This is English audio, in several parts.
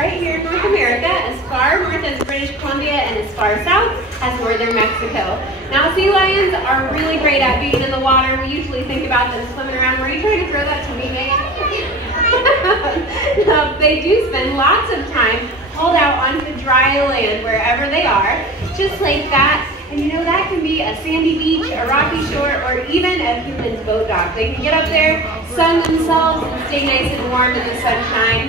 right here in North America, as far north as British Columbia and as far south as northern Mexico. Now, sea lions are really great at being in the water. We usually think about them swimming around. Were you trying to throw that to me, Megan? No, they do spend lots of time hauled out onto dry land wherever they are, just like that. And you know, that can be a sandy beach, a rocky shore, or even a human's boat dock. They can get up there, sun themselves, and stay nice and warm in the sunshine.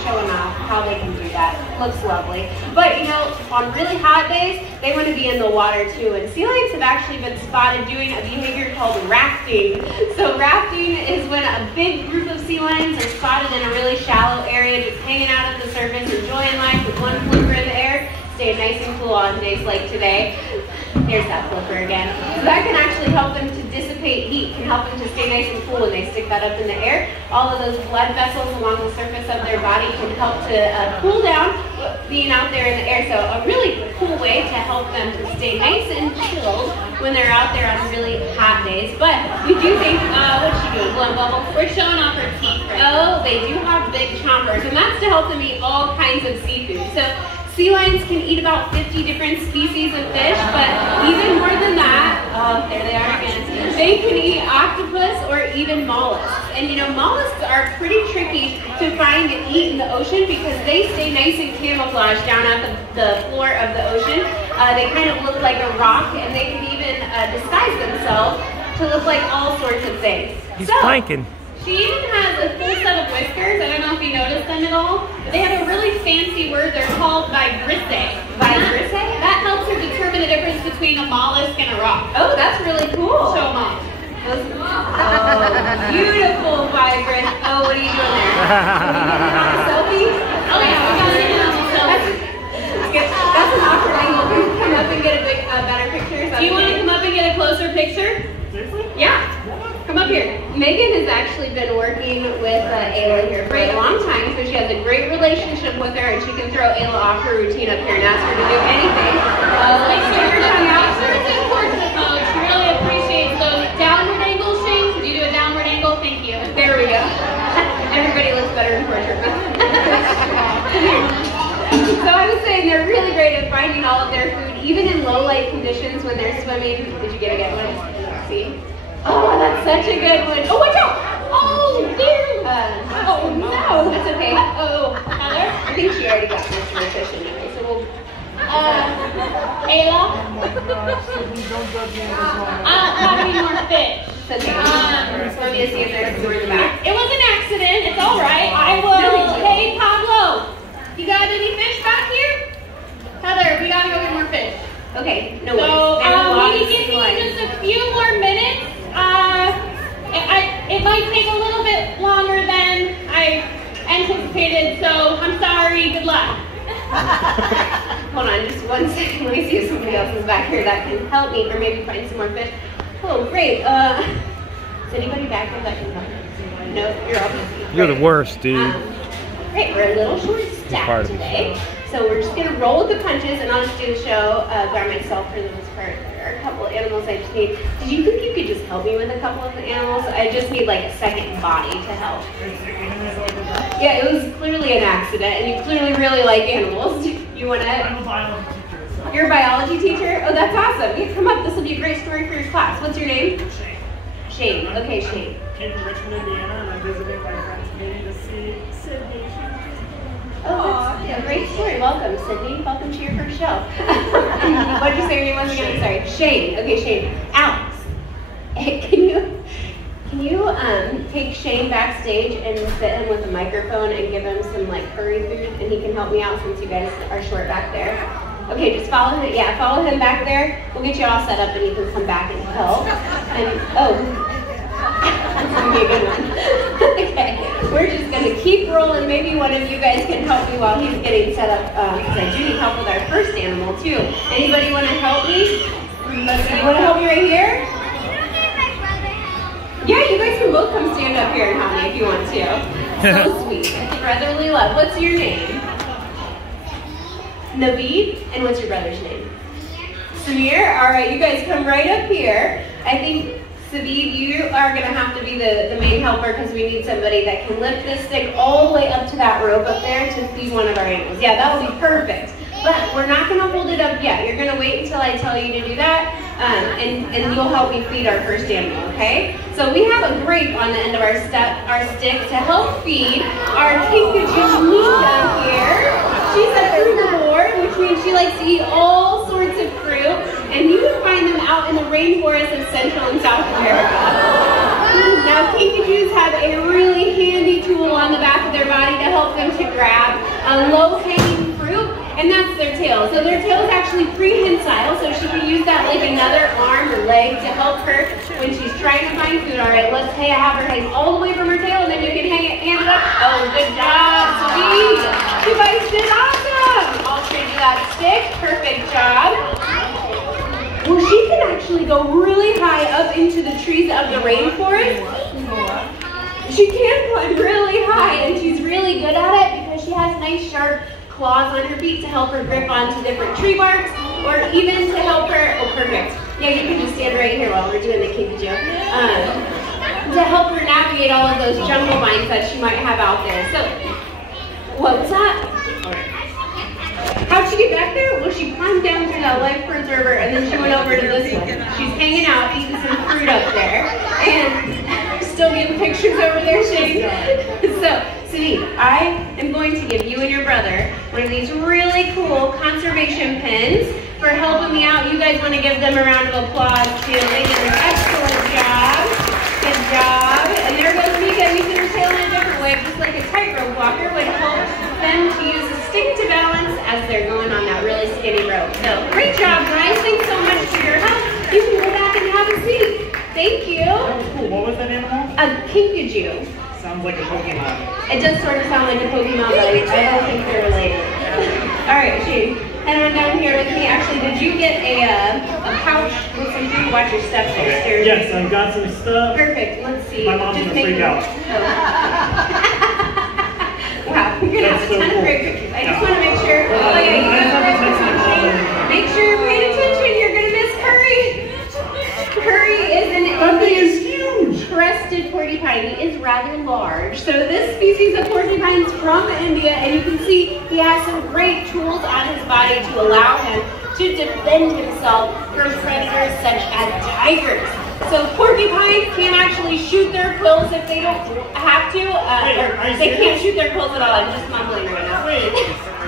Show them off how they can do that. Looks lovely. But you know, on really hot days, they want to be in the water too. And sea lions have actually been spotted doing a behavior called rafting. So rafting is when a big group of sea lions are spotted in a really shallow area, just hanging out at the surface, enjoying life with one flipper in the air. Stay nice and cool on days like today. There's that flipper again. So that can actually help them to dissipate heat, can help them to stay nice and cool when they stick that up in the air. All of those blood vessels along the surface of their body can help to cool down being out there in the air. So a really cool way to help them to stay nice and chilled when they're out there on really hot days. But we do think, what's she doing, blowing bubbles? We're showing off her teeth. Right? Oh, they do have big chompers, and that's to help them eat all kinds of seafood. So sea lions can eat about 50 different species of fish, but even more than that, oh, there they are again, they can eat octopus or even mollusks. And you know, mollusks are pretty tricky to find and eat in the ocean because they stay nice and camouflaged down at the floor of the ocean. They kind of look like a rock, and they can even disguise themselves to look like all sorts of things. He's planking. She even has a full set of whiskers. I don't know if you noticed them at all. But they have a really fancy word. They're called vibrissae. Vibrissae? That helps her determine the difference between a mollusk and a rock. Oh, that's really cool. Show them off. Oh, beautiful vibrant. Oh, what are you doing there? A selfie? Oh yeah, we got it. That's an awkward angle. Can you come up and get a better picture? Do you want to come up and get a closer picture? Yeah. Come up here. Megan has actually been working with Ayla here for a long time, so she has a great relationship with her, and she can throw Ayla off her routine up here and ask her to do anything. Make sure your tongue out. It's important to know. She really appreciates those downward angles, Shane. Could you do a downward angle? Thank you. There we go. Everybody looks better in portrait. So I was saying they're really great at finding all of their food, even in low light conditions when they're swimming. Did you get a good one? See? Oh, that's such a good one. Oh, watch out! Oh, dear! Oh, no! That's okay. Oh, Heather? I think she already got most of her fish anyway, so we'll... Ayla? How many more fish? It's okay. Let me see if there's more in the back. It was an accident. It's all right. I will... Hey, Pablo! You got any fish back here? Heather, we gotta go get more fish. Okay, no worries. So, will you give me just a few more minutes? It might take a little bit longer than I anticipated, so I'm sorry. Good luck. Hold on just 1 second. Let me see if somebody else is back here that can help me or maybe find some more fish. Oh, great. Is anybody back here that can help me? No, you're all busy. You're the worst, dude. Great, we're a little short-staffed today. So we're just gonna roll with the punches, and I'll just do the show by myself for the most part. There are a couple of animals I just need. Did you think you could just help me with a couple of the animals? I just need like a second body to help. Yeah, it was clearly an accident, and you clearly really like animals. You wanna? I'm a biology teacher. You're a biology teacher? Oh, that's awesome. You come up. This will be a great story for your class. What's your name? Shane. Shane. Okay, Shane. Came from Richmond, Indiana, and I'm visiting my friend's community to see Sydney. Oh, that's a great story. Welcome, Sydney. Welcome to your first show. What did you say your name was again? Sorry. Shane. Okay, Shane. Alex, can you take Shane backstage and sit him with a microphone and give him some like curry food, and he can help me out since you guys are short back there. Okay, just follow him. Yeah, follow him back there. We'll get you all set up, and you can come back and help. And that's gonna be a good one. Okay, we're just gonna keep rolling. Maybe one of you guys can help me while he's getting set up, because I do need help with our first animal too. Anybody want to help me? You want to help me right here? Yeah, you guys can both come stand up here and help me if you want to. So sweet. Brotherly love. What's your name? Naveed. And what's your brother's name? Samir. All right, you guys come right up here. I think Savid, you are gonna have to be the main helper because we need somebody that can lift this stick all the way up to that rope up there to feed one of our animals. Yeah, that would be perfect. But we're not gonna hold it up yet. You're gonna wait until I tell you to do that, and you'll help me feed our first animal, okay? So we have a grape on the end of our stick to help feed our kinkajou Lisa here. She's a fruivore, which means she likes to eat all sorts of fruit, and you can find them out in the rainforest of Central and South America. Now, kinkajous have a really handy tool on the back of their body to help them to grab a low-hanging fruit, and that's their tail. So their tail is actually prehensile, so she can use that like another arm or leg to help her when she's trying to find food. All right, let's have her hang all the way from her tail, and then you can hand it up. Oh, good job, sweet. You guys did awesome. I'll trade you that stick. Perfect job. Well, she can actually go really high up into the trees of the rainforest. She can climb really high, and she's really good at it because she has nice sharp claws on her feet to help her grip onto different tree barks, or even to help her, oh perfect, yeah, you can just stand right here while we're doing the kinkajou, to help her navigate all of those jungle vines that she might have out there. So, what was that? How'd she get back there? Well, she climbed down through that life preserver, and then she went over to this one. She's hanging out, eating some fruit up there, and still getting pictures over there, Shane. So, Savid, I am going to give you and your brother one of these really cool conservation pins for helping me out. You guys want to give them a round of applause too. They did an excellent job. Good job. And there goes Mika using her tail in a different way, just like a tightrope walker would help them to use a stick to balance as they're going on that really skinny rope. So, great job, guys. Thanks so much for your help. You can go back and have a seat. Thank you. That was cool. What was that animal? A kinkajou. Sounds like a Pokemon. It does sort of sound like a Pokemon, but I don't think they're related. All right, Shane, head on down here with me. Actually, did you get a pouch with some food? Watch your steps there, sir. Yes, I've got some stuff. Perfect. Let's see. My mom's gonna freak out. Wow, you're gonna have a ton of great pictures. I just want to make sure. Oh yeah, you got the right one, Shane. Make sure you're paying attention. You're gonna miss Curry. Curry is an crested porcupine. He is rather large. So this species of porcupine is from India, and you can see he has some great tools on his body to allow him to defend himself from predators such as tigers. So porcupines can actually shoot their quills if they don't have to. They can't shoot their quills at all. I'm just mumbling right now. Wait,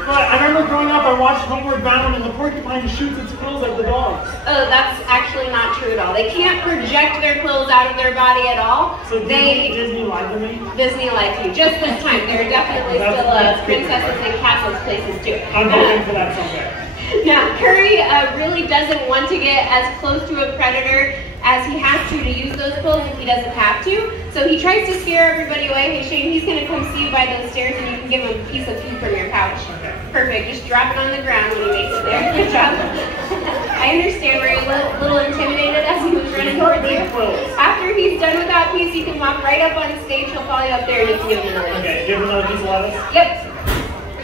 but I remember growing up, I watched Homeward Bound, and the porcupine shoots its quills at the dogs. Oh, that's actually not true at all. They can't project their quills out of their body at all. So Disney lied to me? Disney lied to you. Just this time. There are definitely still princesses and castles places too. I'm hoping for that someday. Now, Curry really doesn't want to get as close to a predator as he has to use those quills if he doesn't have to. So he tries to scare everybody away. Hey Shane, he's gonna come see you by those stairs, and you can give him a piece of food from your pouch. Okay. Perfect, just drop it on the ground when he makes it there. Good job. I understand, were you a little intimidated as he was running towards you? After he's done with that piece, you can walk right up on stage. He'll follow you up there and you can give him another piece. Okay, give him another piece of lettuce? Yep.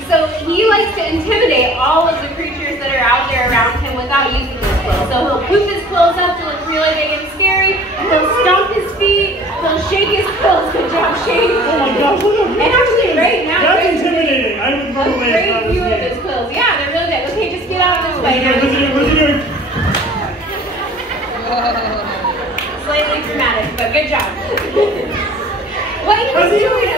So he likes to intimidate all of the creatures that are out there around him without using his quills. So he'll poop his quills up to look really big and scary. He'll stomp his feet. He'll shake his quills. Good job, Shane. Oh my gosh, look at And actually, right now, that's intimidating. I would run away if that was view of me. his quills. Yeah, they're really big. Okay, just get out this way now. What's he doing? Slightly dramatic, but good job. What he was doing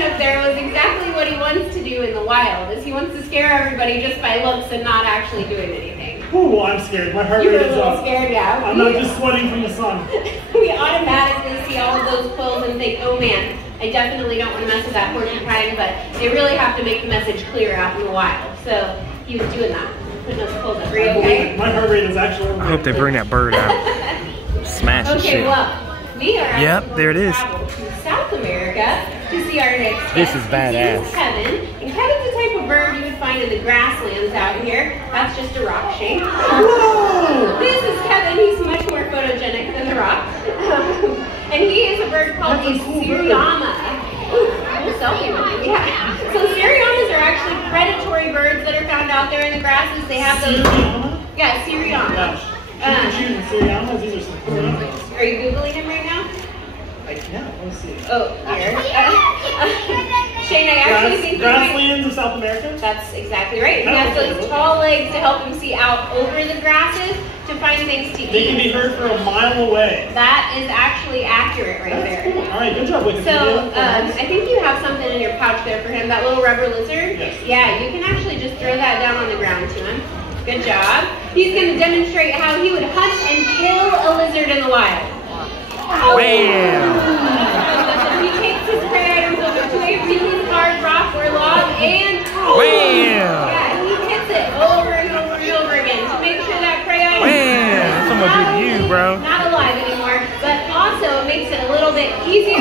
up there was exactly what he wants to do in the wild. Is he wants to scare everybody just by looks and not actually doing anything. Ooh, I'm scared. My heart You're rate a is little up. scared, yeah. I'm not just sweating from the sun. We automatically see all of those quills and think, oh man, I definitely don't want to mess with that porcupine, but they really have to make the message clear out in the wild. So he was doing that, putting those quills up. Are you okay? My heart rate is actually over. I hope they bring that bird out. Smash the shit. Okay, well, we are Yep, there it is. travel to South America to see our next This guest. is badass. His name is Kevin, and Kevin's the type of bird you would find in the grasslands out here. That's just a rock shape. Whoa! This is Kevin. He's much more photogenic than the rock. And he is a bird called a Siriama. Cool selfie with him, yeah. So Siriamas are actually predatory birds that are found out there in the grasses. They have those. Yeah, Siriama. Choosing Syriamas, these are some cool animals. Are you Googling him right now? Yeah, let's see. Oh, here. Shane, I actually think grasslands of South America? That's exactly right. He has those tall legs to help him see out over the grasses to find things to eat. They can be heard from a mile away. That is actually accurate right there. Cool. All right, good job, Wikipedia. So, I think you have something in your pouch there for him, that little rubber lizard. Yes. Yeah, you can actually just throw that down on the ground to him. Good job. He's going to demonstrate how he would hunt and kill a lizard in the wild. Wow. He takes his prey items over to a really hard rock or log and yeah, he hits it over and over and over again to make sure that prey item That's so much with you, bro. not alive anymore, but also makes it a little bit easier.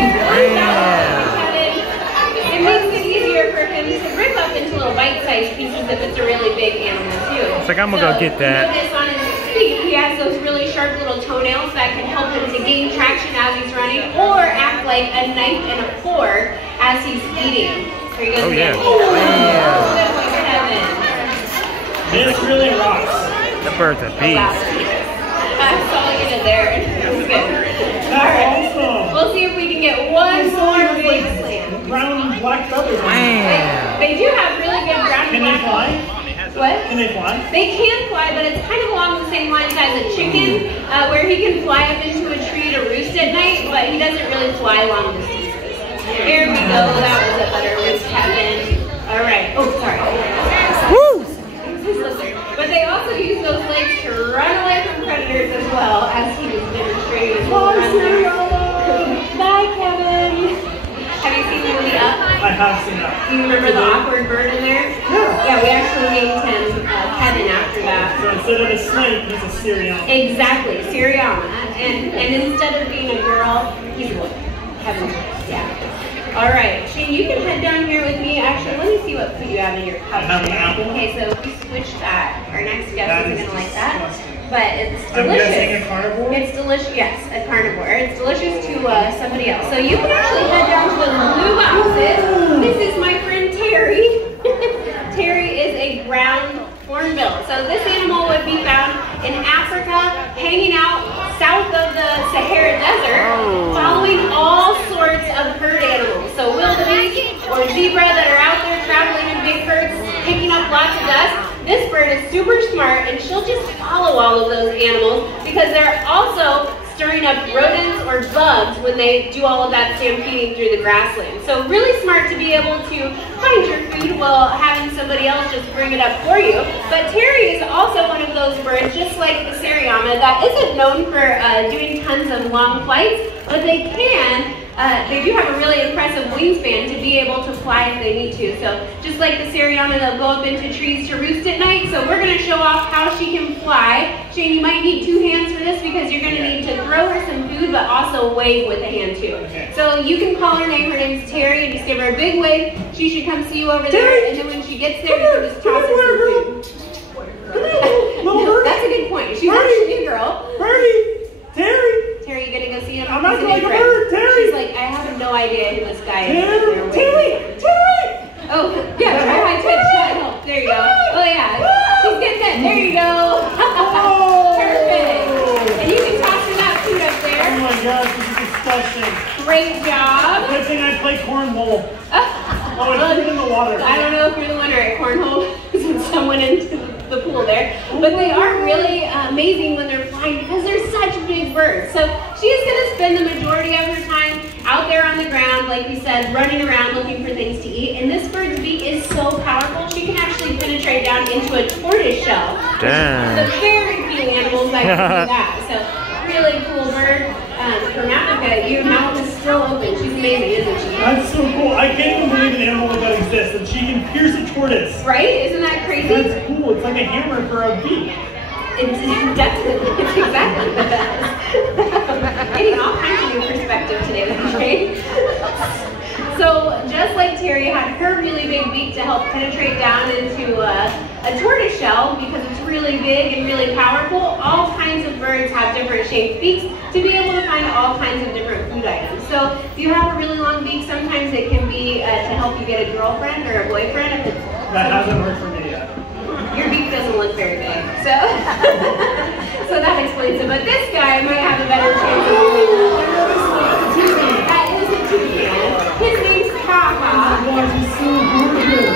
It makes it easier for him to rip up into little bite-sized pieces if it's a really big animal too. It's like, I'm gonna go get that. Notice on his feet, he has those really sharp little toenails that can help him to gain traction as he's running, or act like a knife and a fork as he's eating. There he goes again. Good boy, Kevin. This really rocks. That bird's a beast. I saw you in there. It was good. All right. Awesome. We'll see if we can get one more big slam. Brown and black feathers. They do have really good brown and Can they black. fly? What? Can they fly? They can fly, but it's kind of along the same lines as a chicken, where he can fly up into a tree to roost at night, but he doesn't really fly long distances. Here we go. That was a better one, Kevin. All right. Oh, sorry. Woo! But they also use those legs to run away from predators as well, as he was demonstrating. Bye, Kevin. Have you seen the movie Up? I have seen that. Do you remember the awkward bird in there? Yeah, we actually named him Kevin after that. So instead of a snake, he's a Syrian. Exactly, Syriana. And instead of being a girl, he's a boy. Kevin. Yeah. All right, Shane, you can head down here with me. Actually, let me see what food you have in your pouch. I have an apple. Okay, so if we switch that, our next guest isn't going to like that. Disgusting. But it's I'm delicious. guessing a carnivore? It's delicious, yes, a carnivore. It's delicious to somebody else. So you can actually head down to the blue boxes. This is my friend Terry. Terry is a ground hornbill. So this animal would be found in Africa, hanging out south of the Sahara Desert, following all sorts of herd animals. So wildebeest or zebra that are out there traveling in big herds, picking up lots of dust. This bird is super smart, and she'll just follow all of those animals because they're also stirring up rodents or bugs when they do all of that stampeding through the grassland. So really smart to be able to find your food while having somebody else just bring it up for you. But Terry is also one of those birds, just like the Syriana, that isn't known for doing tons of long flights, but they do have a really impressive wingspan to be able to fly if they need to. So just like the Syriana, they'll go up into trees to roost at night. So we're going to show off how she can fly. Shane, you might need 2 hands for this because you're going to need to throw her some food, but also wave with a hand too. So you can call her name. Her name's Terry, and just give her a big wave. She should come see you over there, and then when she gets there, you can just toss her some food. No, that's a good point. She's actually a girl. Birdie! Terry! Terry, you gonna go see him? I'm not He's a like new a friend. bird, Terry! She's like, I have no idea who this guy is. Terry! Oh, yeah, try high pitch. There you go. Oh, yeah. She's getting that. There you go. Perfect. And you can toss her that food up there. Oh my gosh, this is disgusting. Great job. Good thing I play cornhole. Oh, it's even in the water. I don't know if you're the winner at cornhole since someone into the pool there, but they are really amazing when they're flying because they're such big birds. So she is going to spend the majority of her time out there on the ground, like we said, running around looking for things to eat. And this bird's beak is so powerful, she can actually penetrate down into a tortoise shell. Damn. The very few animals that can do that. So really cool bird. From Africa, your mouth is still open. She's amazing, isn't she? That's so cool. I can't even believe an animal like that exists, and she can pierce a tortoise. Right? Isn't that crazy? That's cool. It's like a hammer for a beak. It's definitely, it's exactly the best. Getting all kinds of new perspective today, right? So just like Terry had her really big beak to help penetrate down into a tortoise shell because it's really big and really powerful, all kinds of birds have different shaped beaks to be able to find all kinds of different food items. So if you have a really long beak, sometimes it can be to help you get a girlfriend or a boyfriend. If it's That hasn't worked for me yet. your beak doesn't look very big, so so that explains influenza, but this guy might have a better chance of doing that. That is a toucan. His name's Kaha.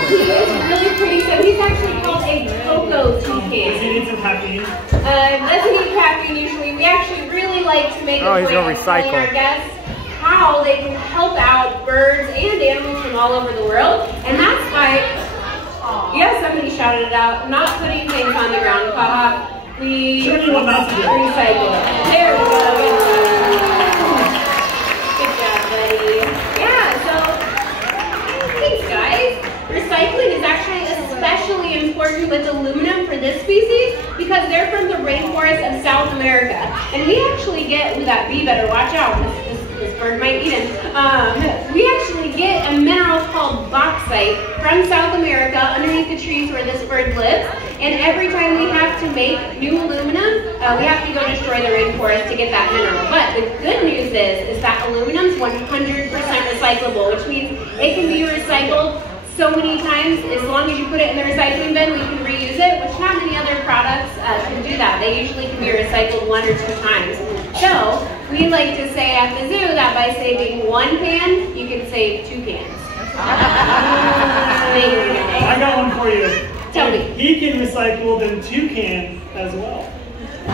He is really pretty, so he's actually called a cocoa toucan. Does he need some caffeine? Doesn't need caffeine usually. We actually really like to make a he's point gonna of telling recycle. our guests how they can help out birds and animals from all over the world. And that's why, yes, somebody shouted it out, not putting things on the ground. Kaha, we recycle it. There we go. Good job, buddy. Yeah, so thanks, guys. Recycling is actually especially important with aluminum for this species because they're from the rainforest of South America. And we actually get, ooh, that bee better watch out. This bird might eat him. We actually get a mineral called bauxite from South America underneath the trees where this bird lives. And every time we have to make new aluminum, we have to go destroy the rainforest to get that mineral. But the good news is that aluminum is 100% recyclable, which means it can be recycled so many times. As long as you put it in the recycling bin, we can reuse it, which not many other products can do that. They usually can be recycled 1 or 2 times. So we like to say at the zoo that by saving 1 can, you can save 2 cans. I got one for you. Tell me. He can recycle them 2 cans as well.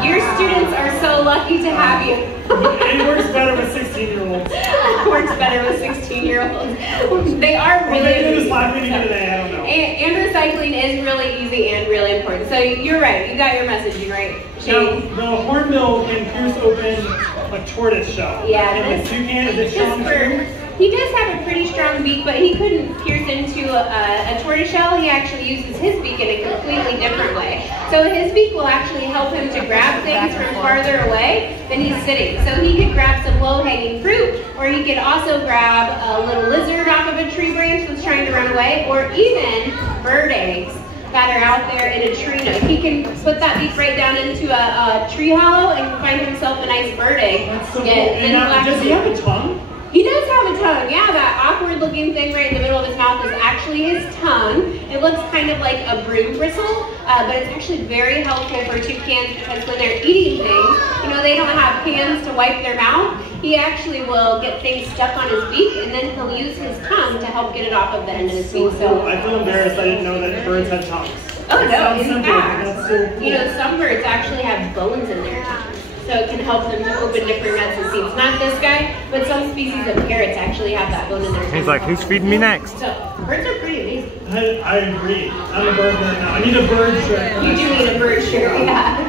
Your students are so lucky to have you. It works better with 16-year-olds. It works better with 16-year-olds. They are really Maybe easy. last meeting today, I don't know. And recycling is really easy and really important. So you're right. You got your messaging right, Shane. Now, the hornbill can pierce open a tortoise shell. Yeah. And the toucan, is it strong too? He does have a pretty strong beak, but he couldn't pierce into a tortoise shell. He actually uses his beak in a completely different way. So his beak will actually help him to grab things from farther away than he's sitting. So he could grab some low-hanging fruit, or he could also grab a little lizard off of a tree branch that's trying to run away, or even bird eggs that are out there in a tree nook. He can put that beak right down into a tree hollow and find himself a nice bird egg. That's so cool. And now, does he have a tongue? He does have a tongue, yeah. That awkward looking thing right in the middle of his mouth is actually his tongue. It looks kind of like a broom bristle, but it's actually very helpful for toucans because when they're eating things, you know, they don't have hands to wipe their mouth. He actually will get things stuck on his beak, and then he'll use his tongue to help get it off of the end of his beak. So I feel embarrassed. I didn't know that birds had tongues. oh no, in Simple, fact, that's so cool. you know, some birds actually have bones in their tongues. So it can help them to open different nuts and seeds. Not this guy, but some species of parrots actually have that bone in their tongue. He's like, who's feeding me next? So birds are pretty amazing. I agree. I'm a bird right now. I need a bird shirt. You do need a bird shirt, yeah.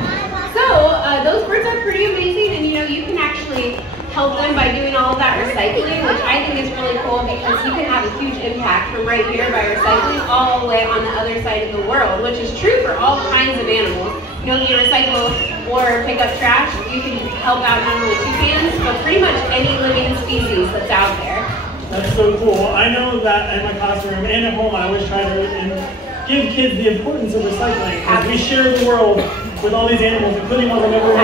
So those birds are pretty amazing, and you know, you can actually help them by doing all of that recycling, which I think is really cool because you can have a huge impact from right here by recycling all the way on the other side of the world, which is true for all kinds of animals. You know, if you recycle or pick up trash, you can help out not only toucans, but pretty much any living species that's out there. That's so cool. I know that in my classroom and at home, I always try to give kids the importance of recycling as we share the world with all these animals, including ones I've never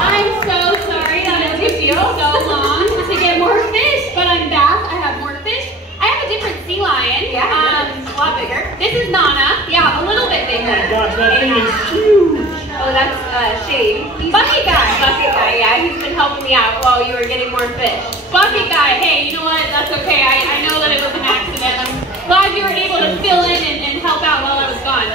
I'm so sorry that it took you so long to get more fish, but I'm back. I have more fish. I have a different sea lion. Yeah, a lot bigger. This is Nana. Yeah, a little bit Oh bigger. my gosh, that thing is huge. Oh, that's Shane. Bucket guy. Bucket guy, yeah. He's been helping me out while you were getting more fish. Bucket guy. Hey, you know what? That's okay. I know that it was an accident. I'm glad you were able to fill in and help out while I was gone.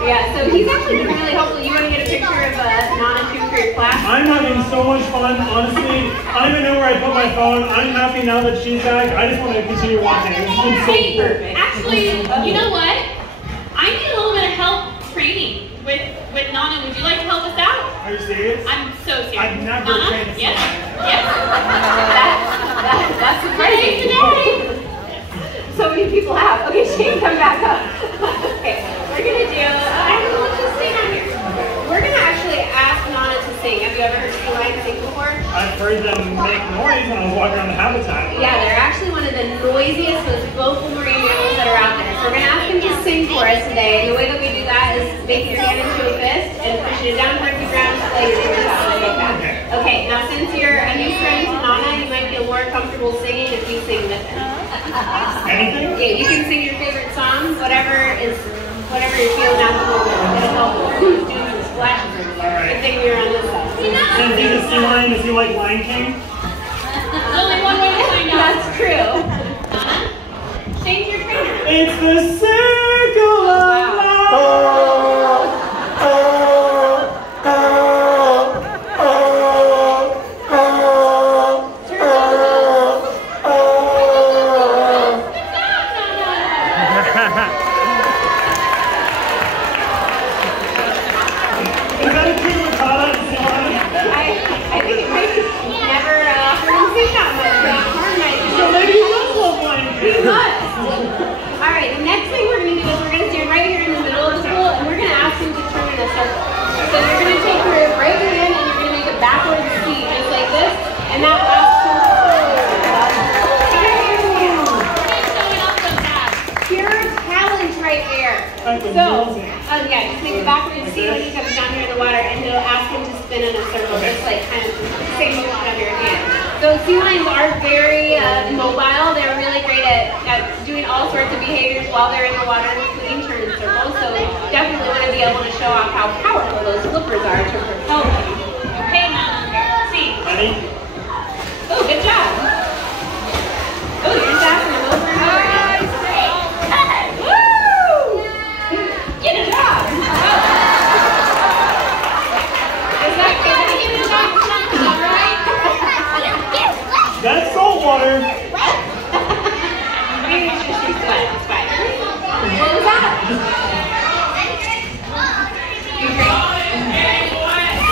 Yeah, so he's actually been really helpful. You want to get a picture of Nana too for your class? I'm having so much fun, honestly. I don't even know where I put my phone. I'm happy now that she's back. I just want to continue watching. This has been so Hey, cool. actually, you know what? I need a little bit of help training with Nana. Would you like to help us out? Are you serious? I'm so serious. I've never Nana? trained a Yes. slide. Yes. That's Ready surprising. today. So many people have. Okay, Shane, come back up. Okay, we're gonna do, let's just stay down here. We're gonna actually ask Nana to sing. Have you ever heard sea lions sing before? I've heard them make noise when I was walking around the habitat. Yeah, they're actually one of the noisiest, most vocal marine mammals that are out there. So we're gonna ask him to sing for us today. And the way that we do that is make your hand into a fist and push it down towards the ground, play your fingers out like that. Okay, now since you're a new friend to Nana, you might feel more comfortable singing if you sing with him. Anything? Yeah, you can sing your favorite song, whatever you're feeling at the moment. It'll help. sea lion? Does he like Lion King? There's only one way to find out. That's true. Donna, shake your trainer. It's the circle of life. Alright, the next thing we're going to do is we're going to stand right here in the middle of the pool and we're going to ask him to turn in a circle. So you're going to take your right hand and you're going to make a backwards C, just like this, and that asks him to pure talent right there. So, yeah, just make a backwards C when he comes down here in the water and he'll ask him to spin in a circle, just like kind of the same motion of your hand. So sea lions are very mobile. They're really great at doing all sorts of behaviors while they're in the water, including turn in circles. So definitely want to be able to show off how powerful those flippers are to propel them. Okay, Nana. See. Ready? Oh, good job. Oh, you're just asking them over and over again. Woo! Good job. Is that good? That's salt water. Maybe it's just your sweat. It's fine. What was that? You drink?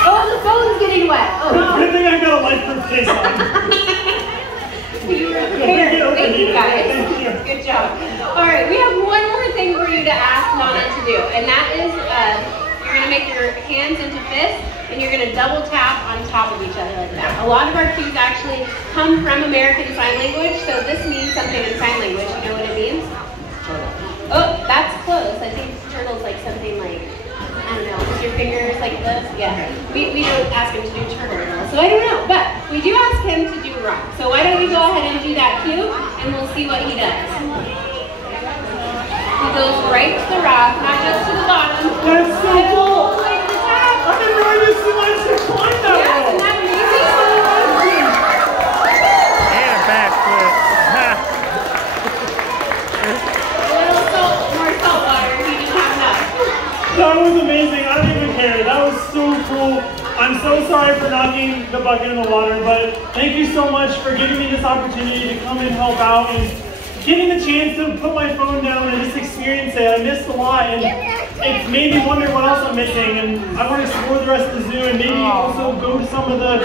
Oh, the phone's getting wet. Oh, Good thing I got a life-proof case on. you were prepared. Thank you, guys. Thank you. Good job. All right, we have one more thing for you to ask Nana to do, and that is you're going to make your hands into fists, and you're going to double tap on top of each other like that. A lot of our cues actually come from American Sign Language, so this means something in sign language. You know what it means? Oh, that's close. I think turtle's like something like, I don't know, with your fingers like this. Yeah. We don't ask him to do turtle, so I don't know. But we do ask him to do rock. So why don't we go ahead and do that cue, and we'll see what he does. He goes right to the rock, not just to the bottom. That's so cool. All the way to the top. I didn't realize sea lions could climb that Yeah, wall. isn't that amazing? And a backflip. A little more salt water if you didn't have enough. That was amazing. I don't even care. That was so cool. I'm so sorry for knocking the bucket in the water, but thank you so much for giving me this opportunity to come and help out and getting the chance to put my phone down and just experience it. I missed a lot, and it made me wonder what else I'm missing, and I want to explore the rest of the zoo and maybe also go to some of the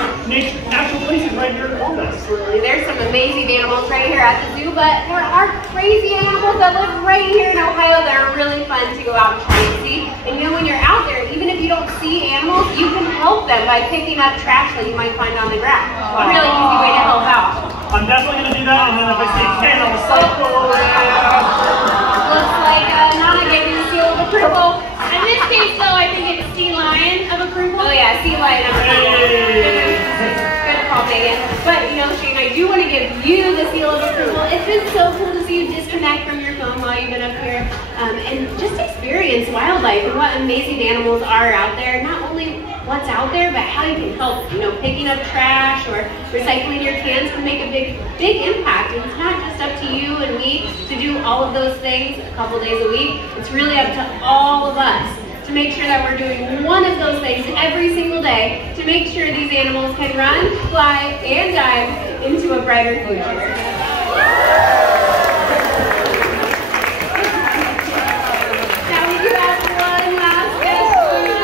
natural places right here in Columbus. Absolutely. There's some amazing animals right here at the zoo, but there are crazy animals that live right here in Ohio that are really fun to go out and try and see. And you know, when you're out there, even if you don't see animals, you can help them by picking up trash that you might find on the ground. A really easy way to help out. I'm definitely going to do that, and then if I see a can, I'll cycle over there. Looks like Nana gave you the seal of approval. In this case, though, I think it's sea lion of approval. Oh yeah, sea lion of approval. Hey. Good call, Megan. But you know, Shane, I do want to give you the seal of approval. It's been so cool to see you disconnect from your phone while you've been up here and just experience wildlife and what amazing animals are out there. Not only what's out there, but how you can help. You know, picking up trash or recycling your cans can make a big impact. And it's not just up to you and me to do all of those things a couple days a week. It's really up to all of us to make sure that we're doing one of those things every single day to make sure these animals can run, fly, and dive into a brighter future. Now we do have one last guest for you.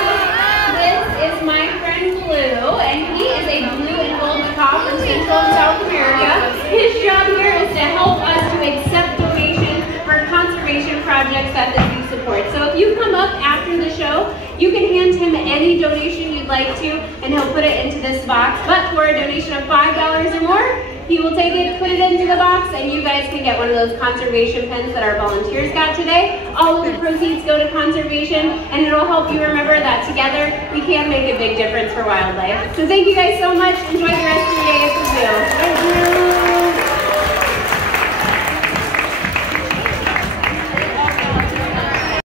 This is my friend Blue, and he is a blue and gold macaw from Central and South America. His job here is to help us to accept donations for conservation projects that the zoo supports. So if you come up after the show, you can hand him any donation you'd like to, and he'll put it into this box. But for a donation of $5 or more, he will take it, put it into the box, and you guys can get one of those conservation pens that our volunteers got today. All of the proceeds go to conservation, and it'll help you remember that together we can make a big difference for wildlife. So thank you guys so much. Enjoy the rest of your day at the zoo. Thank you.